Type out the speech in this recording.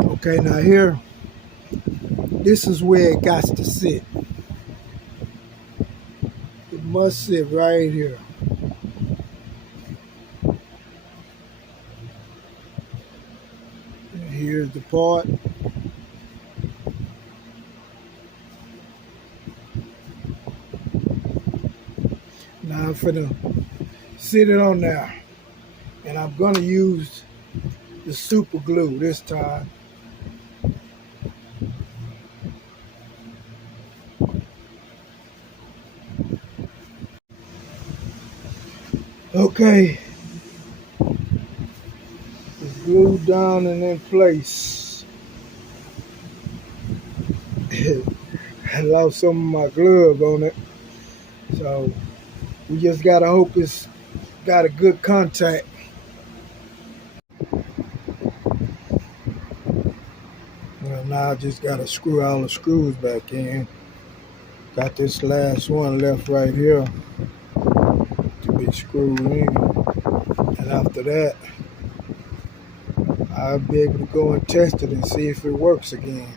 Okay, now here, this is where it got to sit. It must sit right here. And here's the part. Now I'm finna sit it on there. And I'm gonna use the super glue this time. Okay, it's glued down and in place. I lost some of my glove on it, so we just gotta hope it's got a good contact. Well, now I just gotta screw all the screws back in. Got this last one left right here to be screwed in, and after that, I'll be able to go and test it and see if it works again.